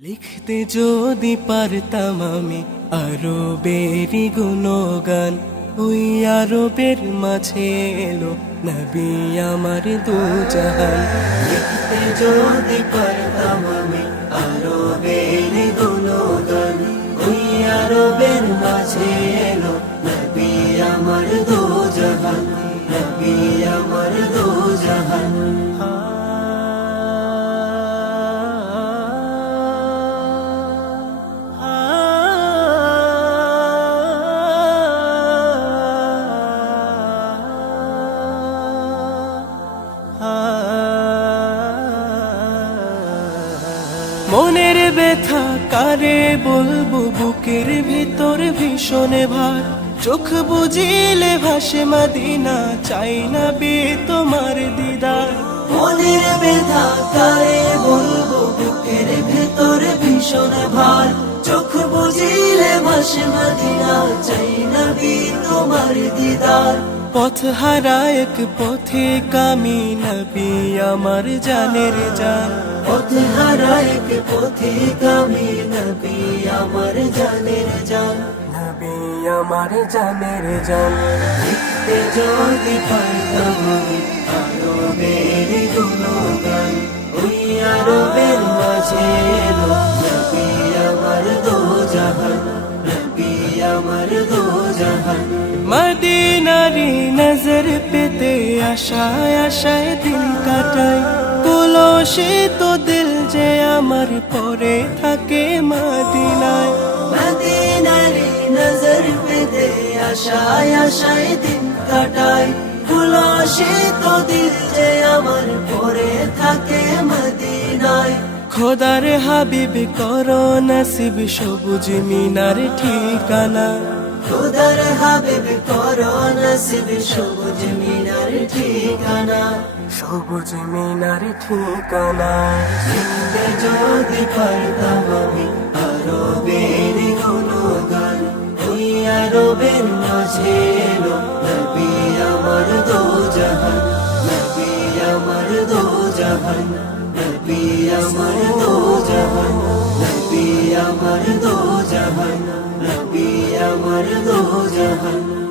লিখতে যদি পারতাম আমি আরও বেরি গুণগান, ওই আরবের মাঝে এলো নবী আমার দু জাহান। লিখতে যদি পারতাম আমি মনের ব্যথা কারে বলব? বুকের ভিতর ভীষণ ভার। চোখ বুঝিলে ভাসে মাদিনা, চাই না বে তোমার দিদার। মনের ব্যথা কারে বলব? বুকের ভিতর ভীষণ ভার। চোখ বুঝিলে ভাসে মাদিনা, চাই না বে তোমার দিদার। পথ হারা এক পথে কামি নবী আমার জানের জান। পথ হারা এক পথে কামি নবী আমার জানের জান। নবী আমার জানের জান। লিখতে যদি বেরি গুণগান ওই আরবের মাঝে নবী আমার দো জাহান নবী আমার দো জাহান মদিনারি নজর পেতে আশায় আশায় দিন কাটাই বলো সে তো দিল যে আমার পরে থাকে মদিনায় মদিনারি নজর পেতে আশায় আশায় দিন কাটাই বলো সে তো দিল যে আমার পরে থাকে মদিনায় খোদার হাবিব করো নসিব সবুজ মিনার ঠিকানা খোদার হাবিব করো নসিব সবুজ মিনার ঠিকানা। সবুজ মিনার ঠিকানা। জিন্দে যদি পারতাম আমি আরও বেরি গুণগান। ওই আরবের মাঝে এলো নবী আমার দো জাহান নবী আমার দো জাহান নবী আমার দো জাহান নবী আমার আমার দো জাহান।